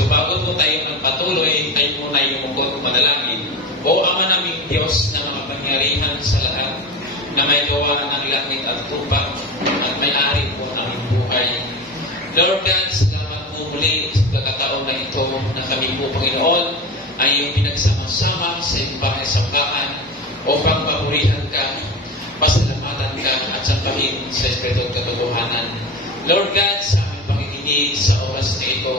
So bago po tayo magpatuloy, tayo muna yung manalangin. O Ama naming Diyos na makapangyarihan sa lahat, na may gawa ng langit at lupa, at may-ari po ng aming buhay. Lord God, salamat po muli sa pagkataon na ito na kami po, Panginoon, ay yung pinagsama-sama sa iyong bahay sambahan upang papurihan ka, pasalamatan ka, at sampahin sa Espiritu at katotohanan. Lord God, sa aming pakikinig sa oras na ito,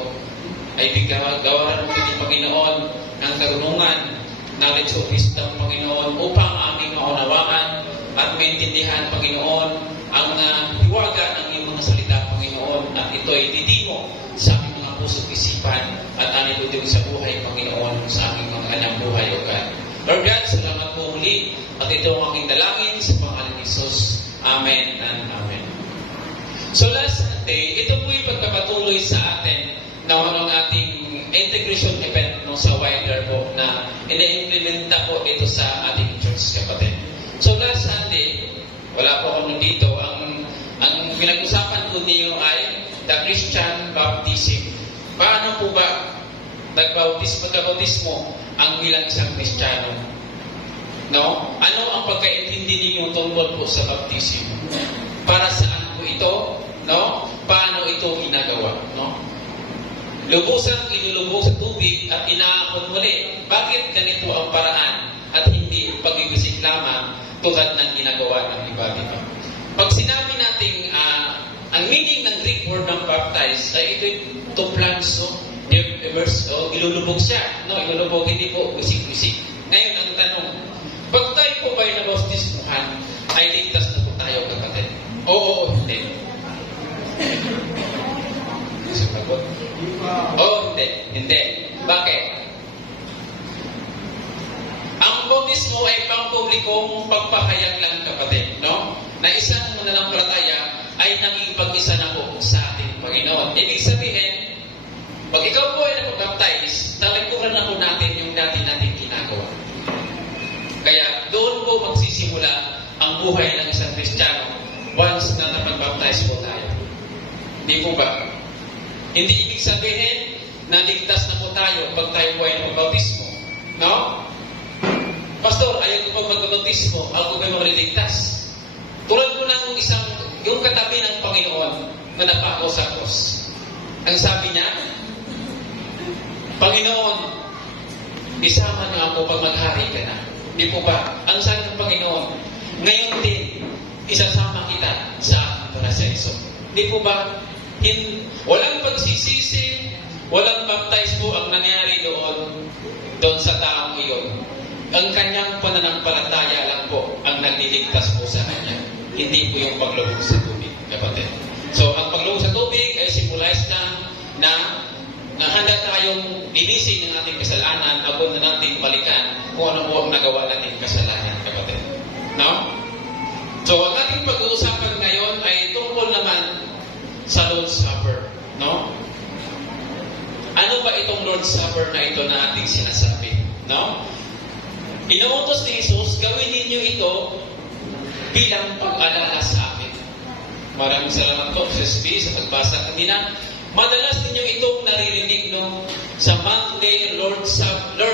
ay gawaran mo kami, Panginoon, ng karunungan, knowledge of wisdom, Panginoon, upang aming maunawaan at maintindihan, Panginoon, ang hiwaga ng iyong mga salita, Panginoon, at ito ay didimo sa aming mga puso't isipan at aming ludig sa buhay, Panginoon, sa aming mga kanyang buhay, O God. Lord God, salamat po muli at ito ang aking dalangin sa pangalan ni Jesus. Amen and Amen. So last Sunday, ito po yung pagkapatuloy sa atin ng ating integration event sa wider po na ina-implementa po ito sa ating church, kapatid. So last Sunday, wala po ako dito. Ang pinag-usapan ko niyo ay the Christian baptism. Paano po ba magkabautismo ang bilang isang Kristiyano? No? Ano ang pagkaintindi niyo tungkol po sa baptism? Para saan po ito? No? Paano ito ginagawa? No? Lubusang inulubog sa tubig at inaakon muli. Bakit ganito ang paraan at hindi pagigising lamang tulad ng ginagawa ng iba dito? Pag sinabi nating ang meaning ng Greek word ng baptize ay ito to plunge, ilulubog siya. No, ilulubog, hindi po gising-gising. Ngayon ang tanong, pag tayo po ba'y nabautismuhan, ay ligtas na po tayo, kapatid? Oo, hindi. Sagot? Oo, hindi. Bakit? Ang bautismo ay pangpublikong pagpahayag lang, kapatid, no? Na isang mananampalataya ay naging-pag-isa na po sa ating Panginoon. Ibig sabihin, pag ikaw po ay napag-baptize, talikuran na po natin yung dati nating ginagawa. Kaya doon po magsisimula ang buhay ng isang Kristiyano once na napag-baptize po tayo. Hindi po ba? Hindi ibig sabihin na ligtas na po tayo pag tayo po ay napag-baptismo. No? Pastor, ayaw ko pag mag-baptismo, ako ba mariligtas? Tulad po ng yung katabi ng Panginoon na napako sa cross. Ang sabi niya, Panginoon, isama niyo ako pag maghari ka na. Di po ba? Ang sabi ng Panginoon, ngayon din, isasama kita sa aking paraseso. Di po ba? Walang pagsisisi, walang baptize po ang nangyari doon sa taong iyon. Ang kanyang pananampalataya lang po ang nagliligtas po sa kanya. Hindi po yung paglubog sa tubig, kapatid. So, ang paglubog sa tubig ay symbolize na handa tayong linisin ng ating kasalanan bago na natin balikan kung ano po ang nagawa natin kasalanan, kapatid. No? So, ang ating pag-uusapan ngayon ay tungkol naman sa Lord's Supper. No? Ano ba itong Lord's Supper na ito na ating sinasabi? No? Inuutos ni Jesus, gawin ninyo ito bilang pag-alala sa akin. Maraming salamat po, SSB, sa pagbasa kanina. Madalas ninyo itong naririnig sa monthly Lord's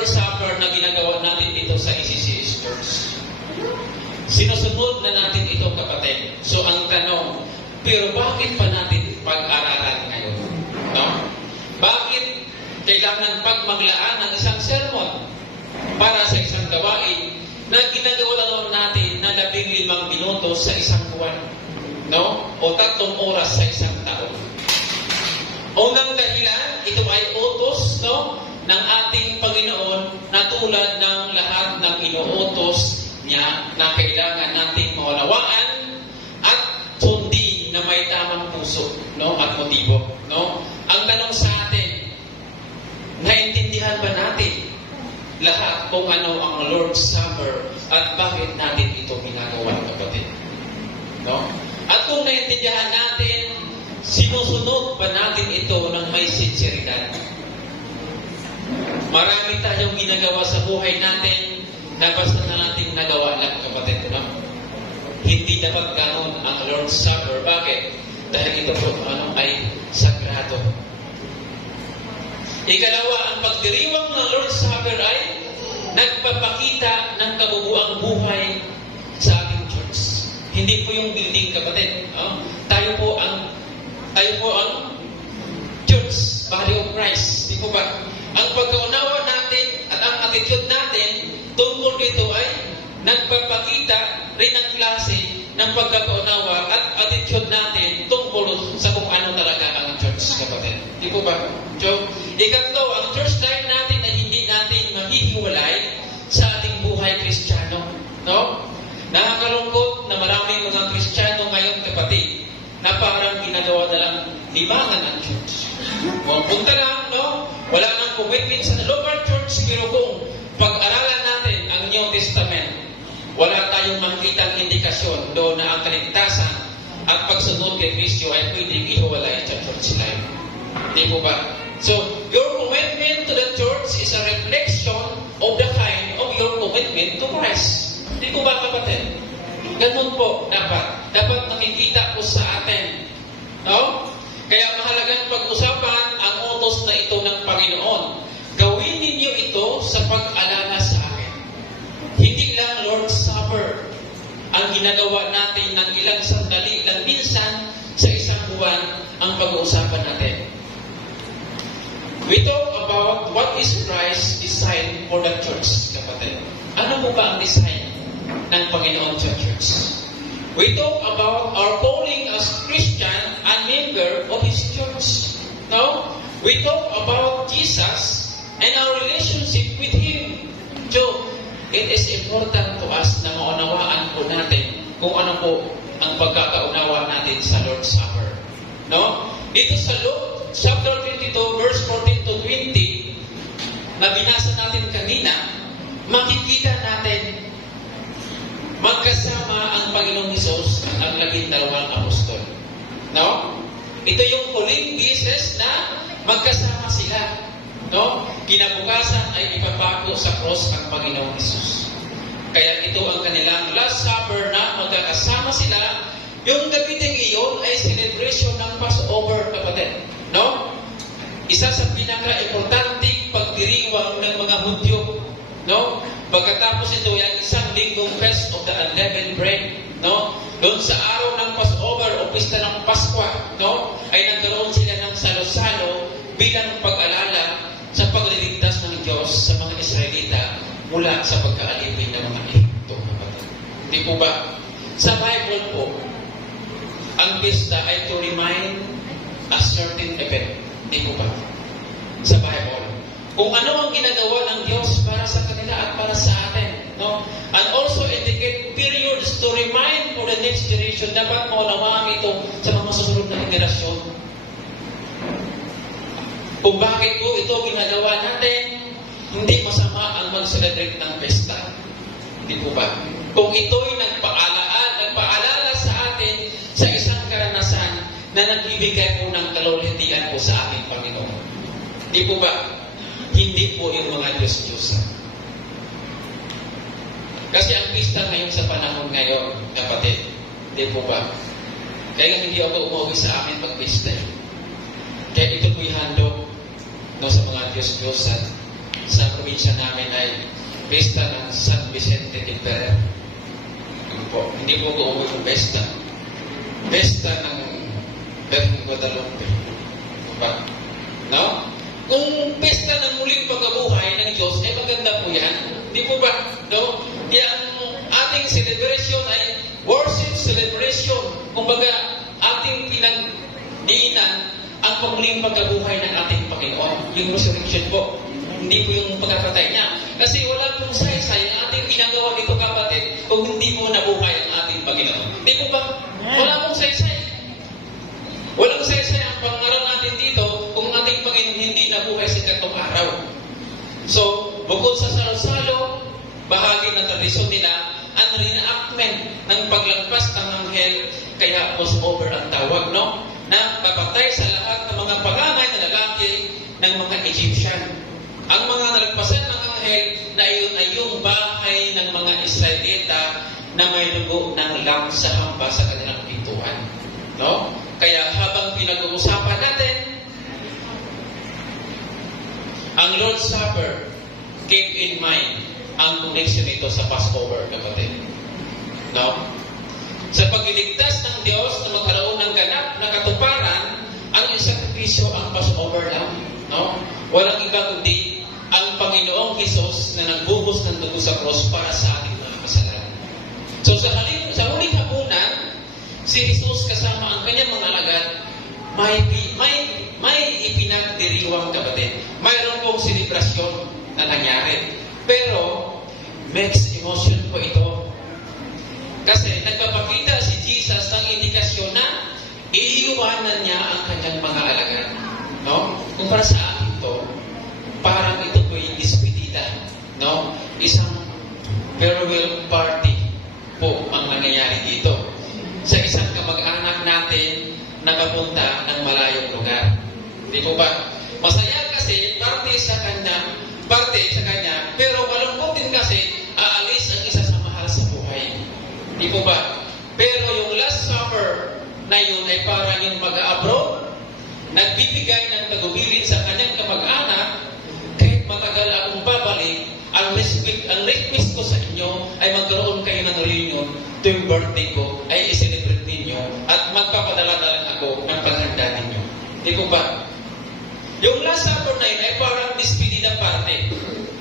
Supper na ginagawa natin dito sa ECCS Church. Sinusunod na natin ito, kapatid. So ang tanong, pero bakit pa natin pag-aralan ngayon? No? Bakit kailangan pagmaglaan ng isang sermon para sa isang gawain na ginagawa lang natin na 15 minuto sa isang buwan? No? O 3 oras sa isang taon. Unang dahilan, ito ay utos, no, ng ating Panginoon na tulad ng lahat ng inuutos niya na kailangan nating maunawaan at sundin na may tamang puso, no, at motibo. No? Ang tanong sa atin, naintindihan ba natin lahat kung ano ang Lord's Supper at bakit natin ito ginagawa, kapatid? No? At kung naintindihan natin, sinusunod ba natin ito ng may sinseridad? Marami tayong ginagawa sa buhay natin na basta na natin nagawa lang, kapatid. No? Hindi dapat ganoon ang Lord's Supper. Bakit? Dahil ito po ay sagrado. Ikalawa, ang pagdiriwang ng Lord's Supper ay nagpapakita ng kabubuang buhay sa ating church. Hindi po yung building, kapatid. Tayo po ang church, body of Christ. Di po ba? Ang pagkaunawa natin at ang attitude natin tungkol dito ay nagpapakita rin ang klase ng pagkakaunawa at attitude natin tungkol sa kung ano talaga ang church, kapatid. Di po ba? So, ikatlo, ang church life natin ay hindi natin maghihiwalay sa ating buhay Kristiyano. No? Nakakalungkot na maraming mga Kristiyano ngayon, kapatid, na parang ginagawa na lang libangan ang church. Kung punta lang, no? Wala nang commitment sa local church, pero kung pag-aralan natin ang New Testament, wala tayong makikitang indikasyon doon na ang kaligtasan at pagsunod kay Kristo ay pwedeng ihiwalay sa church life. Di po ba? So, your commitment to the church is a reflection of the kind of your commitment to Christ. Di po ba, kapatid? Ganun po dapat. Dapat nakikita po sa atin. No? Kaya mahalagang pag-usapan ang utos na ito ng Panginoon. Gawin ninyo ito sa pag-alala sa akin. Hindi lang Lord's Supper ang ginagawa natin ng ilang sandali, ilang minsan sa isang buwan ang pag-uusapan natin. We talk about what is Christ's design for the church, kapatid. Ano po ba ang design ng Panginoon sa church? We talk about our calling as Christian and member of His church. Now, we talk about Jesus and our relationship with Him. So, it is important to us na maunawaan po natin kung ano po ang pagkakaunawa natin sa Lord's Supper. No? Dito sa Luke chapter 22 verse 14 to 20 na binasa natin kanina, makikita natin magkasama ang Panginoong Hesus ang 12 apostol. No? Ito yung huling beses na magkasama sila. No? Kinabukasan ay ipapako sa cross ang Panginoong Hesus. Kaya ito ang kanilang last supper na magkakasama sila. Yung gabi ding iyon ay celebration ng Passover, kapatid. No? Isa sa pinaka-importanting pagdiriwang ng mga Hudyo. No? Pagkatapos ito ay isang linggong Feast of the Unleavened Bread. No? Doon sa araw ng Passover o pista ng Paskwa, no? Ay nagkaroon sila ng salo-salo bilang pag-alala sa pagliligtas ng Diyos sa mga Israelita mula sa pagkaalipin ng mga Ehipto. Hindi po ba? Sa Bible po, ang pista ay to remind a certain event. Hindi po ba? Sa Bible. Kung ano ang ginagawa ng Diyos para sa kanila at para sa atin. No? And also indicate periods to remind for the next generation. Dapat maunawaan ito sa mga susunod na generasyon. Kung bakit po ito ginagawa natin, hindi masama ang mag-celebrate ng pesta. Hindi po ba? Kung ito'y nagpaalala sa atin sa isang karanasan na nagbibigay po ng kalulitian po sa ating Panginoon. Hindi po ba? Hindi po yung mga Diyos-Diyosan. Kasi ang pista ngayon sa panahon ngayon, kapatid, hindi po ba? Kaya hindi ako umuwi sa amin pag-pista. Kaya ito po'y handog sa mga Diyos-Diyosan. Sa probinsya namin ay pista ng San Vicente de Ferrer. Hindi po ko umuwi ng pesta. Pesta ng Virgen Guadalupe. Diba? No? Kung pesta ng muling pagkabuhay ng Diyos, ay maganda po yan. Di po ba? No? Kaya ang ating celebration ay worship celebration. Kumbaga, ating pinagdiinan ang muling pagkabuhay ng ating Panginoon. Yung resurrection po. Hindi po yung pagkapatay niya. Kasi wala pong saysay ang ating ginagawa dito, kapatid, kung hindi po nabuhay ang ating Panginoon. Di po ba? Wala pong saysay. Walang saysay ang pangarap natin dito kung ating Panginoon hindi nabuhay sa katong araw. So, bukod sa salo-salo, bahagi ng tradisyon nila, ang reenactment ng paglagpas ng anghel, kaya Passover ang tawag, no? Na papatay sa lahat ng mga pagangay na lalaki ng mga Egyptian. Ang mga nalagpasan ng anghel na iyon ay yung bahay ng mga Israelita na may dugo ng lamb sa hamba sa kanilang pintuan. No? Kaya habang pinag-uusapan natin Lord's Supper, keep in mind ang connection nito sa Passover, kapatid. No? Sa pagliligtas ng Diyos na magkaroon ng ganap na katuparan, ang isakripisyo ang Passover lang. No? Walang iba kundi ang Panginoong Hesus na nagbuhos ng dugo sa cross para sa ating mga kasalanan. So sa huling hapunan, si Jesus kasama ang kanyang mga alagad, may ipinagdiriwang, kapatid. Mayroon pong selebrasyon na nangyari. Pero, mixed emotion po ito. Kasi nagpapakita si Jesus ng indikasyon na iiwanan niya ang kanyang mga alagad. No? Kung para sa akin ito, parang ito po yung dispedida. No? Isang farewell party po ang nangyayari dito. Sa isang kamag-anak natin na papunta ng malayong lugar. Di po ba? Masaya kasi parte sa kanya, pero malungkot din kasi aalis ang isa sa mahal sa buhay. Di po ba? Pero yung Last Supper na yun ay parang yung mag-abroad, nagbibigay ng tagubilin sa kanyang kamag-anak, kahit matagal akong babalik, ang request ko sa inyo ay magkaroon kayo ng reunion tuwing birthday ko, ay i-celebrate ninyo at magpapadala-dalan ako ng paghanda ninyo. Di po ba? Yung Last Supper na yun ay parang despedida parte.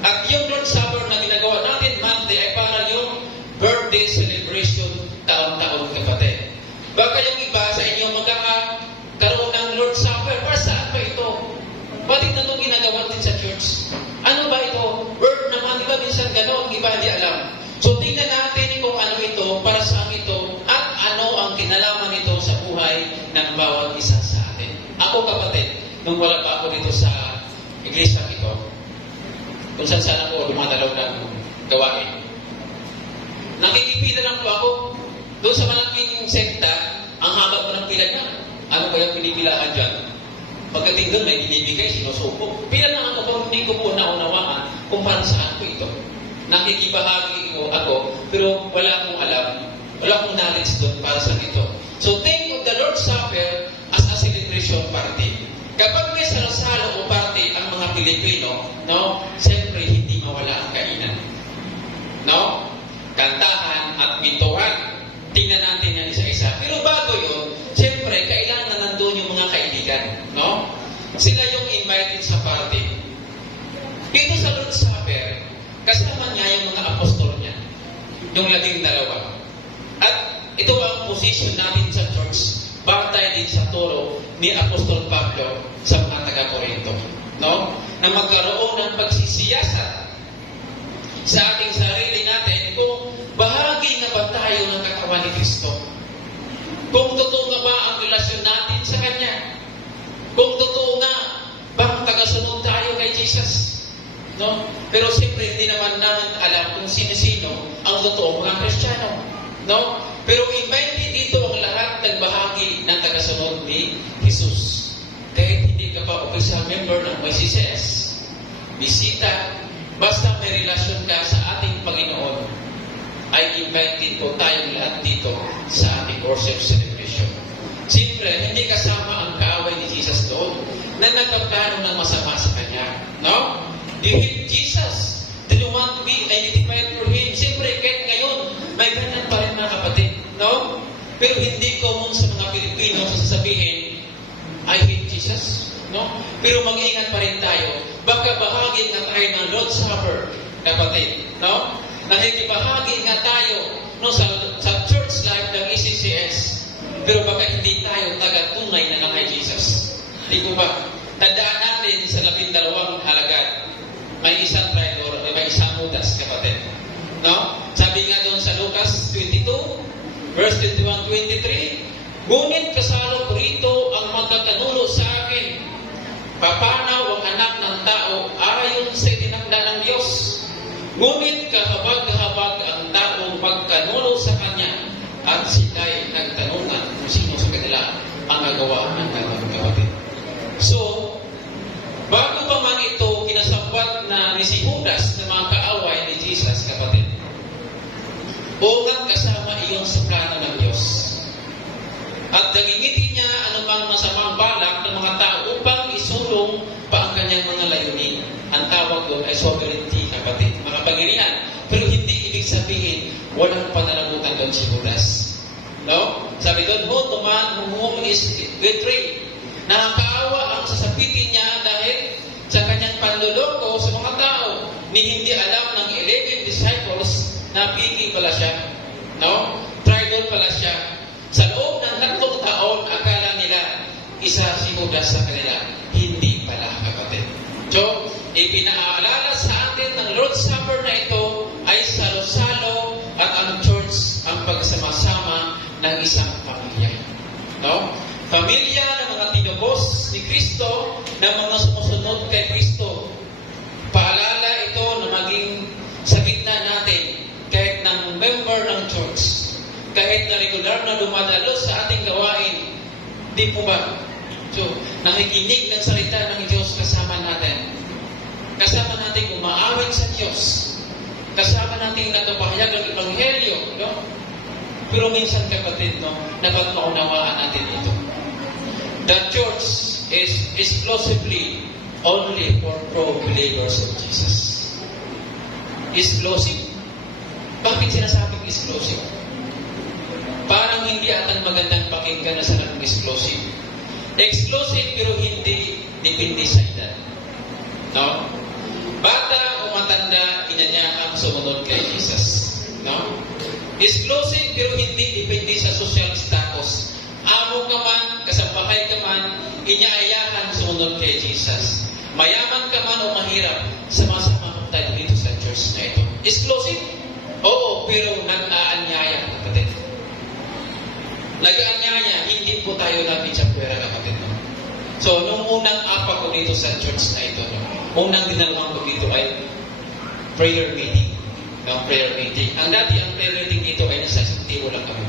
At yung Lord's Supper na ginagawa natin Monday ay parang yung birthday celebration taon-taon, kapatid. Baka yung iba sa inyo magkakaroon ng Lord's Supper, para saan ba ito? Bakit na itong ginagawa din sa church? Ano ba ito? Word naman, di ba minsan gano'n, iba hindi alam. So tingnan natin kung ano ito, para saan ito, at ano ang kinalaman nito sa buhay ng bawat isa sa atin. Ako, kapatid, nung wala pa ako dito sa iglesia ito, kung saan ako dumadalaw ng gawain, nakikipila lang po ako. Doon sa malaking sekta, ang haba ko ng pila niya. Ano kaya pinipilaan dyan? Pagdating doon, may binibigay, sinusuko. Pila lang ako kung hindi ko po naunawaan kung para saan ko ito. Nakikibahagi ko ako, pero wala akong alam, wala akong knowledge doon para saan ito. So think of the Lord's Supper as a celebration party. Kapag may sarasalo o party ang mga Pilipino, no, siyempre hindi mawala ang kainan. No? Kantahan at pintuhan. Tingnan natin yan isa-isa. Pero bago yun, siyempre, kailangan na nandun yung mga kaibigan. No? Sila yung invited sa party. Dito sa Lord's Supper, kasama niya yung mga apostol niya. Yung 12. At ito ang position natin sa church. Batay din sa turo ni Apostol Pablo sa mga taga-Corinto. No? Na magkaroon ng pagsisiyasat sa ating sarili natin kung bahagi na ba tayo ng katawan ni Kristo. Kung totoo nga ba ang relasyon natin sa Kanya. Kung totoo nga bang tagasunod tayo kay Jesus. No? Pero siyempre hindi naman namin alam kung sino-sino ang totoo mga Kristiyano. No? Pero invited dito ang lahat ng bahagi ng tagasunod ni Jesus. Kahit hindi ka pa official member ng YCCS, bisita, basta may relasyon ka sa ating Panginoon, ay invited po tayong lahat dito sa ating worship celebration. Siyempre, hindi kasama ang kaaway ni Jesus doon na nagpaplano ng masama sa Kanya. No? Do you hate Jesus? Do you want to be identified for Him? Siyempre, kahit ngayon, may ganyan pa rin mga kapatid. No? Pero hindi common sa mga Pilipino sasabihin, I hate Jesus. No? Pero mag-ingat pa rin tayo. Baka bahagi nga tayo ng Lord's Supper, kapatid. No? Nakikibahagi nga tayo no, sa church life ng ECCS. Pero baka hindi tayo taga-tunay na kay Jesus. Di ko ba? Tandaan natin sa 12 alagad, may isang traidor, may isang Judas, kapatid. No? Sabi nga doon sa Lucas 22, verse 21-23, ngunit kasalo ko rito ang magkakanulo sa akin. Papanaw ang anak ng tao ayon sa itinakda ng Diyos. Ngunit kahabag-habag ang taong pagkanulo sa Kanya at sila'y nagtanungan kung sino sa kanila ang nagawa ng kanyang kapatid. So, bago pa man ito kinasabwat na ni si Judas na mga kaaway ni Jesus, kapatid, unang kasama iyon sa plano ng Diyos. At nagingiti niya anumang masamang balak ng mga tao upang isulong pa ang kanyang mga layunin. Ang Sabi doon, whom is betrayed. Nakakaawa ang sasapitin niya dahil sa kanyang panloloko sa mga tao. Ni hindi alam ng 11 disciples na piki pala siya. No? Traitor pala siya. Sa loob ng 3 taon, akala nila isa si Judas sa kanila. Hindi pala, kapatid. So, ipinaalala sa atin ng Lord's Supper na ito ay salo-salo at ang church ang pagsama-sama ng isang pamilya. No? Pamilya ng mga tinubos ni Kristo, ng mga sumusunod kay Kristo. Paalala ito na maging sa gitna natin, kahit ng member ng church, kahit na regular na dumadalo sa ating gawain, di po ba? So, nakikinig ng salita ng Diyos kasama natin. Kasama natin umaawit sa Diyos. Kasama natin nagpapahayag ng Ebanghelyo. No? Pero minsan, kapatid, no, napagmaunawaan natin ito. The church is exclusively only for pro-believers of Jesus. Exclusive? Bakit sinasabing exclusive? Parang hindi atang magandang pakinggan na sa ng exclusive. Exclusive pero hindi depende sa edad. No? Bata o matanda, inanyakang sumunod kay Jesus. No? Exclusive pero hindi depende sa social status. Amo ka man, kasambahay ka man, inyaayahan sumunod kay Jesus. Mayaman ka man o mahirap, sama-sama tayo dito sa church na ito. Exclusive? Oo, pero nag-aanyaya, kapatid. Nag-aanyaya, hindi po tayo nabitsapwera, kapatid. No? So, nung unang apa ko dito sa church na ito, no? Unang dinalaman ko dito ay prayer meeting. No? Prayer meeting. Ang dati, ang prayer meeting dito ay nasa isang tibo lang kami.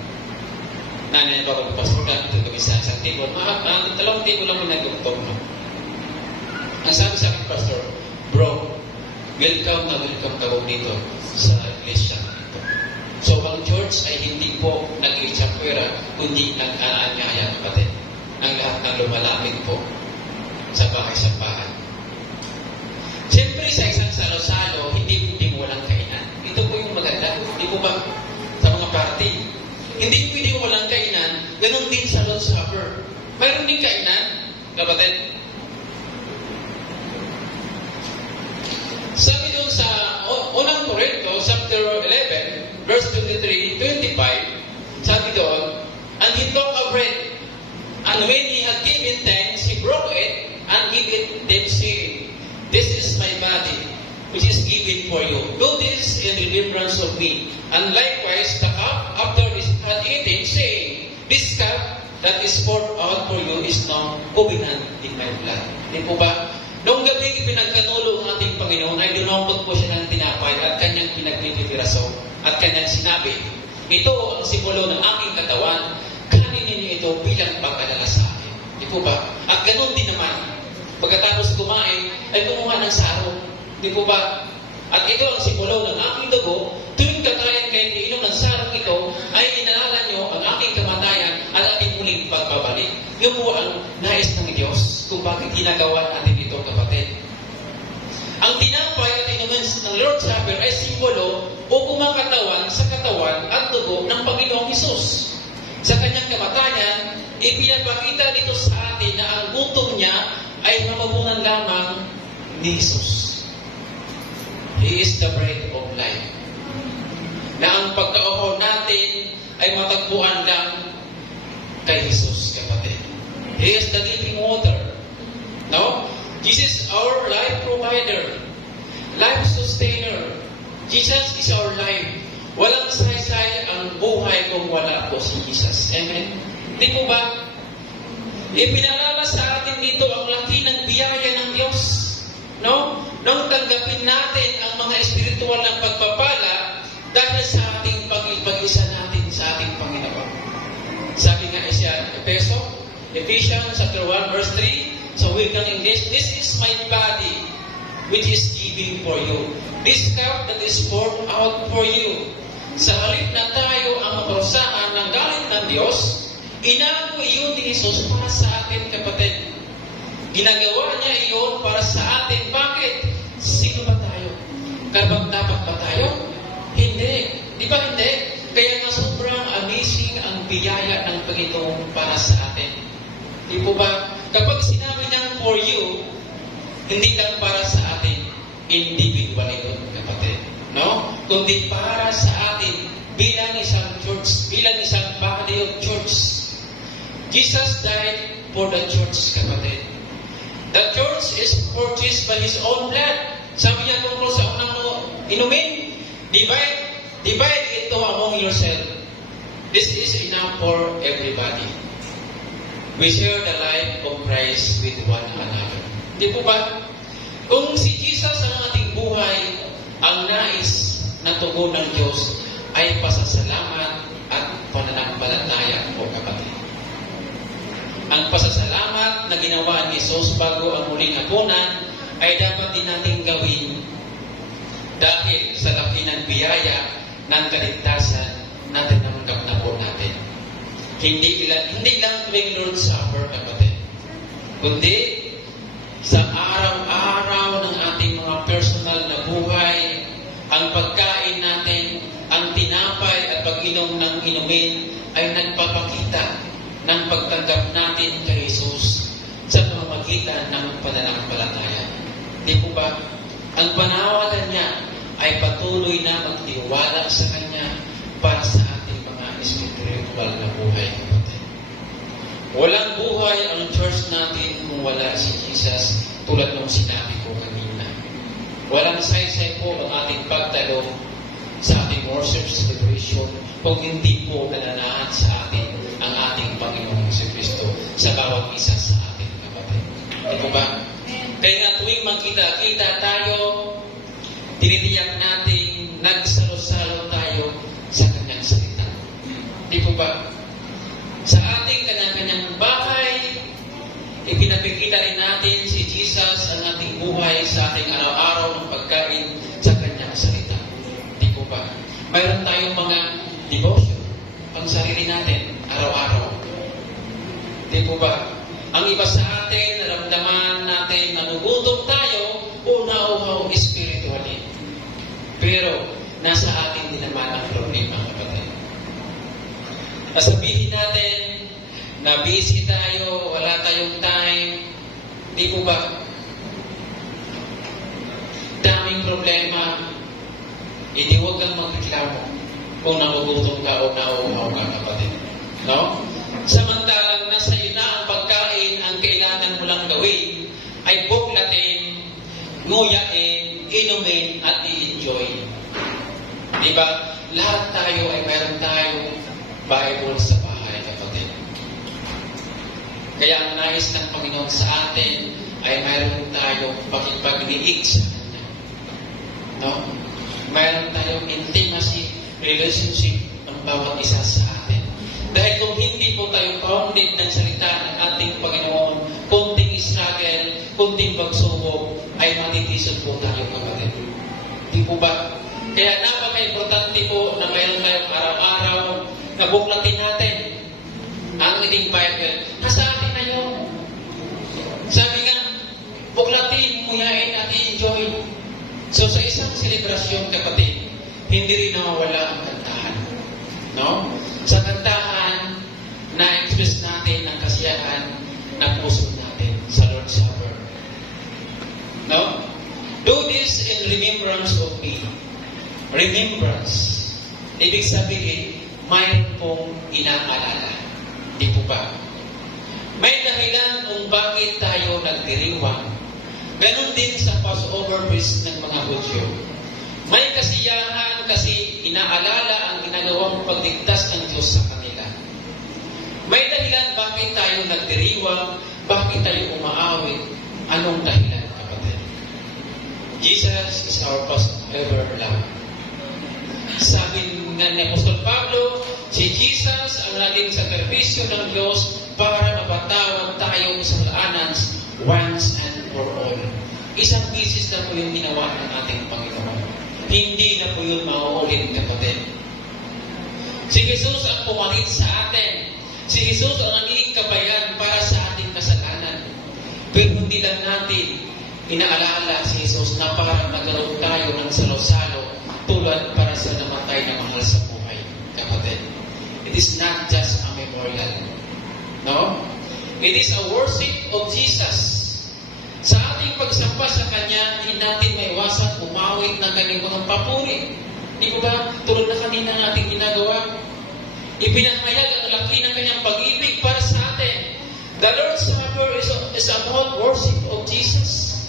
Nanay bago pastor dito kami sa isang tibo. Dalawang tibo lang pinag-utong. No? Ang sabi sa akin, pastor, bro, welcome ka po dito sa iglesia ito. So, ang church ay hindi po nag-iitsapwera, kundi nag-aanyaya, kapatid. Ang lahat ng lumalapit po sa bahay-sambahan. Siyempre, sa isang salo-salo, hindi walang kainan. Ito po yung maganda. Hindi po ba sa mga party? Hindi pwede walang kainan. Ganon din sa Lord's Supper. Mayroon din kainan, kapatid. Sabi doon sa unang Corinto, chapter 11, verse 23, 25, sabi doon, and he took a bread, and when he had given thanks, he broke it, and gave it them, saying, this is my body, which is given for you. Do this in remembrance of me. And likewise, the cup, after he had eaten, saying, this cup that is poured out for you is now covenant in my blood. Di po ba? Noong gabi pinagkanulo ng ating Panginoon ay dunampot po siya ng tinapay at kanyang pinagpipiraso at kanyang sinabi, ito ang simbolo ng aking katawan, kanin ninyo ito bilang pag-alala sa akin. Di po ba? At ganun din naman, pagkatapos kumain ay kumuha ng sarong. Di po ba? At ito ang simbolo ng aking dugo, tuwing kakain kayo iinom ng sarong ito, ay inaalala nyo ang aking kamatayan at ating muling pagbabalik. Yun po ang nais ng Diyos kung bakit ginagawa natin ito, kapatid. Ang tinapay at inumin ng Lord's Supper ay simbolo o kumakatawan sa katawan at dugo ng Panginoong Hesus. Sa kanyang kamatayan, ipinapakita dito sa atin na ang gutom niya ay mamabunan lamang ni Hesus. He is the bread of life. Na ang pagkauhaw natin ay matagpuan lang kay Jesus, kapatid. He is the living water. No? Jesus is our life provider, life sustainer. Jesus is our life. Walang saysay ang buhay kung wala po si Jesus. Amen? Di po ba? Ipinalala sa atin dito ang laki ng biyaya ng Diyos. No? Nung tanggapin natin ang mga espiritual ng pagpapala dahil sa ating pag-isa natin sa ating Panginoon. Sabi nga siya, Ephesians chapter 1 verse 3, so we can English, this is my body which is given for you. This cup that is poured out for you. Sa halip na tayo ang maparusahan ng galit ng Diyos, inago iyon ni Jesus para sa atin, kapatid. Ginagawa niya iyon para sa atin. Bakit? Sino ba tayo? Dapat ba tayo? Hindi. Di ba hindi? Kaya nga sobrang amazing ang biyaya ng Panginoon para sa atin. Di po ba? Kapag sinabi niyang for you, hindi lang para sa atin individually yun, kapatid. No? Kundi para sa atin bilang isang church, bilang isang body of church. Jesus died for the church, kapatid. The church is purchased by His own blood. Sabi niya tungkol sa unang inumin, divide it among yourself. This is enough for everybody. We share the life of Christ with one another. Di po ba? Kung si Jesus ang ating buhay, ang nais na tugon ng Diyos ay pasasalamat at pananampalataya po, kapatid. Ang pasasalamat na ginawa ni Jesus bago ang muling hapunan ay dapat din natin gawin dahil sa laki ng biyaya ng kaligtasan na tinanggap na po natin. Hindi lang tuwing Lord's Supper, kapatid, kundi sa araw-araw ng ating mga personal na buhay, ang pagkain natin, ang tinapay at pag-inom ng inumin ay nagpapakita ng pagtanggap natin kay Jesus sa pamamagitan ng pananampalataya. Di po ba? Ang panawagan niya ay patuloy na magtiwala sa Kanya para sa ating mga espiritual na buhay, kapatid. Walang buhay ang church natin kung wala si Jesus, tulad ng sinabi ko kanina. Walang saysay po ang ating pagtalong sa ating worship celebration kung hindi po nananahan sa atin ang ating Panginoong Kristo sa bawat isa sa atin, kapatid. Di po ba? Kaya nga tuwing magkita-kita tayo, tinitiyak natin, nagsalo-salo tayo sa Kanyang salita. Di po ba? Sa ating kanya-kanyang bahay, ipinapikita rin natin si Jesus ang ating buhay sa ating araw-araw ng pagkain sa Kanyang salita. Di po ba? Mayroon tayong mga devotion pang sarili natin, araw-araw. Di po ba? Ang iba sa atin, naramdaman natin, nanugutom tayo o nauhaw spiritually. Pero, nasa atin din naman ang problema, kapatid. Sabihin natin na busy tayo, wala tayong time. Di po ba? Daming problema. Hindi huwag kang magreklamo kung nagugutom ka o nauuhaw ka, kapatid. No? Samantalang nasa iyo na ang pagkain, ang kailangan mo lang gawin ay buklatin, nguyain, inumin, at i-enjoy. Di ba? Lahat tayo ay mayroon tayong Bible sa bahay, kapatid. Kaya ang nais ng Panginoon sa atin ay mayroon tayong pakipagniig sa Kanya. No? Mayroon tayong intimacy, relationship ng bawat isa sa atin. Dahil kung hindi po tayo founded ng salita ng ating Panginoon, kunting struggle, kunting pagsubok, ay matitisod po tayo, kapatid. Di po ba? Kaya napaka-importante po na mayroon tayong araw-araw na buklatin natin ang ating Bible. Nasa atin na yun. Sabi nga, buklatin, muyain at enjoy. So sa isang selebrasyon, kapatid, hindi rin nawawala ang kantahan. No? Sa kantahan, na-express natin ang kasiyahan na puso natin sa Lord's Supper. No? Do this in remembrance of me. Remembrance. Ibig sabihin, mayroon pong inaalala. Di po ba? May dahilan kung bakit tayo nagdiriwang. Ganon din sa Passover feast ng mga Hudyo. May kasiyahan kasi inaalala ang ginagawang pagligtas ng Diyos sa kanila. May dahilan bakit tayo nagdiriwang, bakit tayo umaawit. Anong dahilan, kapatid? Jesus is our Passover lamb. Sabi nga ni Apostol Pablo, si Jesus ang naging sakripisyo ng Diyos para mapatawad tayo sa kasalanan once and for all. Isang bisis na po yung ginawa ng ating Panginoon. Hindi na po yun mauulit, kapatid. Si Jesus ang pumalit sa atin. Si Jesus ang naging kabayan para sa ating kasalanan. Pero hindi lang natin inaalala si Jesus na parang nagkaroon tayo ng salo-salo tulad para sa namatay na mahal sa buhay, kapatid. It is not just a memorial. No? It is a worship of Jesus. Sa ating pagsamba sa Kanya, hindi natin maiwasan umawit ng kanyang mga papuri. Di ba ba? Tulad na kanina natin ginagawa. Ipinahayag ang laki ng kanyang pag-ibig para sa atin. The Lord's Supper is about worship of Jesus.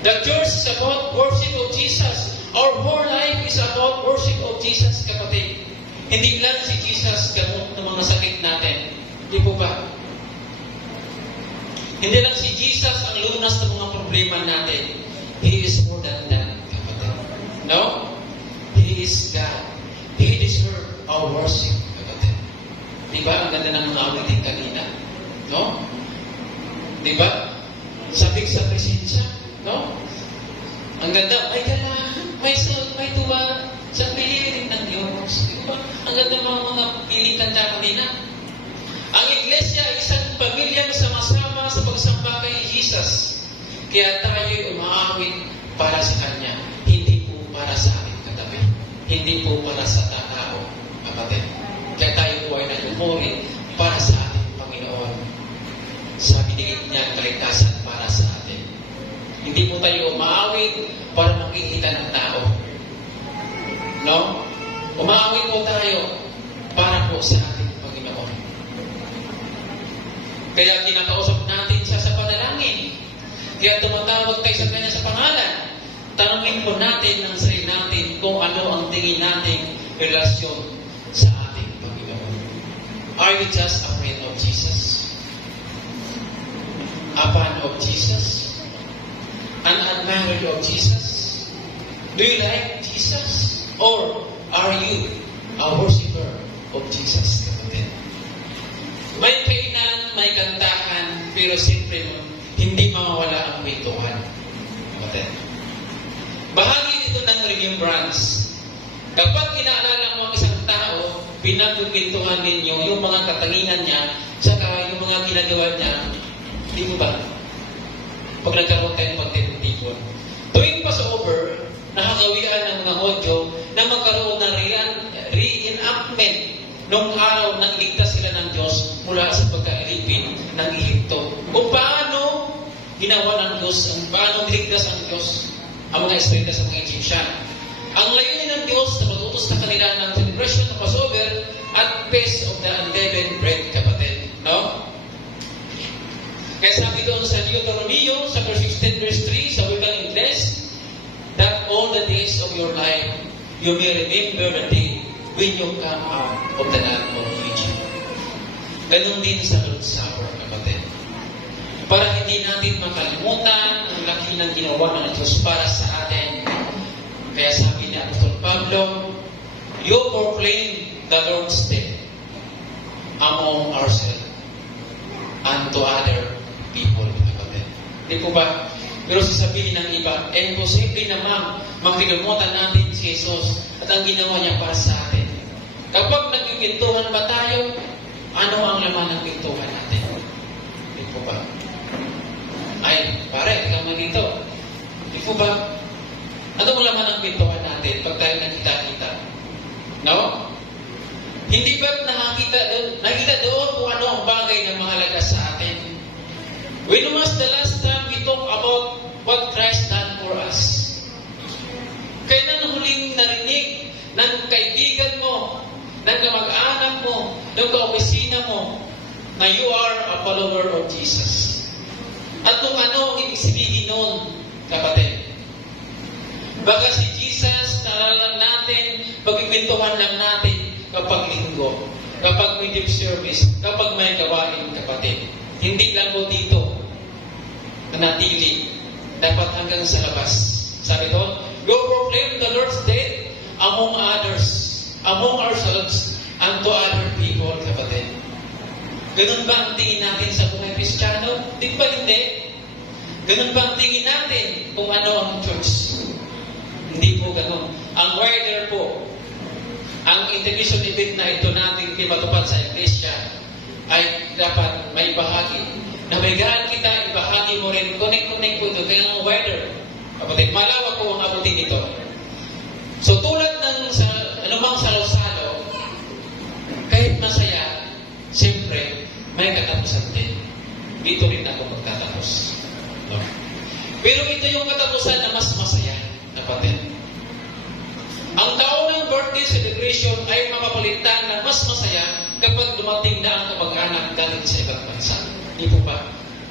The church is about worship of Jesus. Our whole life is about worship of Jesus, kapatid. Hindi lang si Jesus gamot ng mga sakit natin. Di po ba? Hindi lang si Jesus ang lunas ng mga problema natin. He is more than that, kapatid. No? He is God. He deserves our worship, kapatid. Diba? Ang ganda ng mga awitin kanina. No? Diba? Sabik sa presensya. No? Ang ganda. May gala. May tuwa. Sa piling ng Diyos. Diba? Ang ganda mga piling kanta kanina. Ang iglesia ay isang pamilyang sama-sama sa pagsamba kay Jesus. Kaya tayo'y umaawit para sa Kanya. Hindi po para sa ating katabi. Hindi po para sa tao, kapatid. Kaya tayo po ay nagmumuri para sa ating Panginoon. Sabi niya, kaligtasan para sa atin. Hindi po tayo umaawit para makikita ng tao. No? Umaawit po tayo para po sa ating Panginoon. Kaya kinakausap natin siya sa panalangin. Kaya tumatawag tayo sa Kanya sa pangalan. Tanungin po natin ng sarili natin kung ano ang tingin nating relasyon sa ating Panginoon. Are you just a friend of Jesus? A fan of Jesus? An admirer of Jesus? Do you like Jesus? Or are you a worshiper of Jesus? May kainan, may kantahan, pero siyempre hindi mawawala ang kwentuhan. Bahagi nito ng remembrance. Kapag inaalala mo ang isang tao, pinagkukwentuhan ninyo yung mga katangian niya, saka yung mga ginagawa niya, di mo ba? Pag nagkaroon tayo ng pagtitipon. Tuwing Passover, nakakawian ng mga audio na magkaroon ng reenactment nung araw nang iligtas sila ng Diyos mula sa pagkailipin ng Ehipto. Kung paano ginawa ng Diyos, paano niligtas ang Diyos ang mga Israelita sa mga Egyptian. Ang layunin ng Diyos na mag-utos na kanila ng celebration ng Passover at Feast of the Unleavened Bread, kapatid. No? Kaya sabi doon sa Deuteronomy, sa verse 16, verse 3, sa wikang Ingles, that all the days of your life, you may remember the day when you come out of the land of Egypt. Ganon din sa Lord's Supper, kapatid. Para hindi natin makalimutan ang laki ng ginawa ng Diyos para sa atin. Kaya sabi ni Apostol Pablo, you proclaim the Lord's death among ourselves and to other people, kapatid. Di po ba? Pero sasabihin ng iba, imposible naman makilimutan natin si Jesus at ang ginawa niya para sa atin. Kapag nagkikwentuhan ba tayo, ano ang laman ng kwentuhan natin? Di po ba? Ay, pare, ikaw dito. Di po ba? Ano ang laman ng kwentuhan natin pag tayo nagkita-kita? No? Hindi ba nakita doon kung ano ang bagay na mahalaga sa atin? When was the last time we talk about what Christ done for us? Kailan ang huling narinig ng kaibigan mo, ng kamag-anak mo, ng kaopisina mo, na you are a follower of Jesus? At kung ano ang ibig sabihin nun, kapatid? Baka si Jesus, naalala natin, pagkikwentuhan lang natin kapag linggo, kapag may deep service, kapag may gawain, kapatid. Hindi lang po dito nanatili. Dapat hanggang sa labas. Sabi doon, go proclaim the Lord's death among others, among ourselves, and to other people, kapatid. Ganun ba ang tingin natin sa buhay Kristiyano? Di ba hindi? Ganun ba ang tingin natin kung ano ang church? Hindi po ganun. Ang wider po, ang intermission event na ito natin pinatupad sa iglesia ay dapat may bahagi. Na may gaan kita, ibahagi mo rin, connect po ito. Kaya ang wider, kapatid, malawak po ang abutin ito. So tulad ng anumang salo-salo, kahit masaya, may katapusan din. Dito rin ako magtatapos. No? Pero ito yung katapusan na mas masaya, kapatid. Ang taon ng birthday celebration ay mapapalitan ng mas masaya kapag dumating na ang kamag-anak galing sa ibang bansa. Di po ba?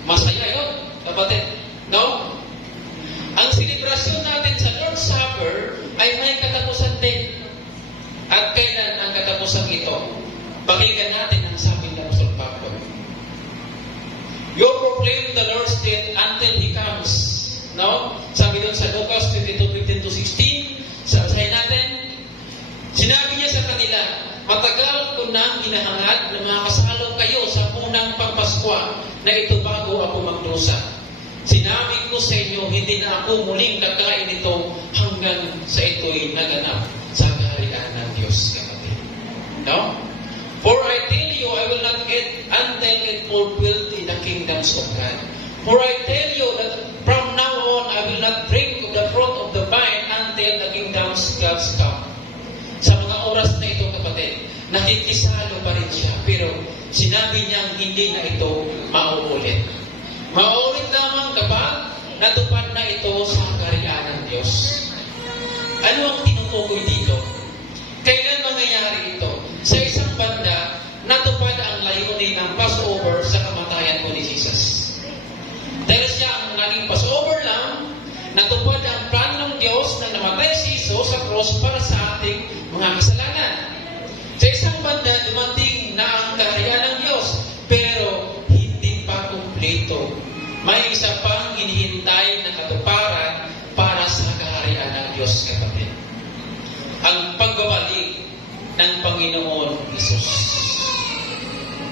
Masaya yun, kapatid. No? Ang selebrasyon natin sa Lord's Supper ay may katapusan din. At kailan ang katapusan ito? Pakinggan natin ang sabi ng Apostol Pablo. You proclaim the Lord's death until He comes. No? Sabi doon sa Lucas 22:15-16, sabasahin natin, sinabi niya sa kanila, matagal ko nang hinahangad na makasalo kayo sa unang pagpaskwa na ito bago ako magdusa. Sinabi ko sa inyo, hindi na ako muling kakain ito hanggang sa ito'y naganap sa kaharian ng Diyos, kapatid. No? For I tell you, I will not eat until it fulfilled in the kingdoms of God. For I tell you that from now on, I will not drink of the fruit of the vine until the kingdoms of God come. Sa mga oras na ito, kapatid, nakikisalo pa rin siya. Pero sinabi niyang hindi na ito mauulit. Mauulit lamang kapag natupad na ito sa kaharian ng Diyos. Ano ang tinutukoy dito? Kailan mangyayari ito? Sa isang banda, natupad ang layunin ng Passover sa kamatayan ko ni Jesus. Dahil siya ang naging Passover lang, natupad ang plan ng Diyos na namatay si Jesus sa cross para sa ating mga kasalanan. Sa isang banda, dumating na ang kaharian ng Diyos, pero hindi pa kumpleto. May isa pang hinihintay na katuparan para sa kaharian ng Diyos, kapatid. Ang pagbabalik ng Panginoon Jesus,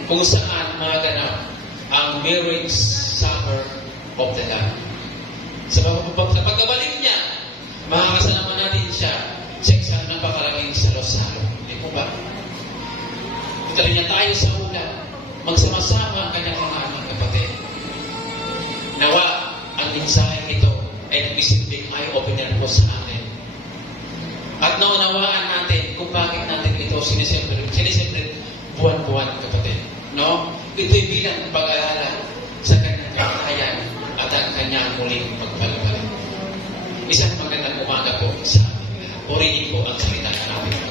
kung saan maganap ang marriage supper of the Lamb. Sa pagbabalik niya, makakasalaman natin siya sa isang napakalaking salo-salo. Hindi po ba? Ito niya tayo sa ulan, magsama-sama ang kanyang mga anak, kapatid. Nawa, ang mensahe ito ay nagsisilbing eye-opener po sa atin. At naunawaan natin kung bakit natin ito sinisempre buwan-buwan, kapatid. No? Ito'y bilang pag-aalala sa kanyang kakayahan at ang kanyang muling pagpalabalik. Isang magandang umaga po sa ating lahat. Purihin po ang salita natin.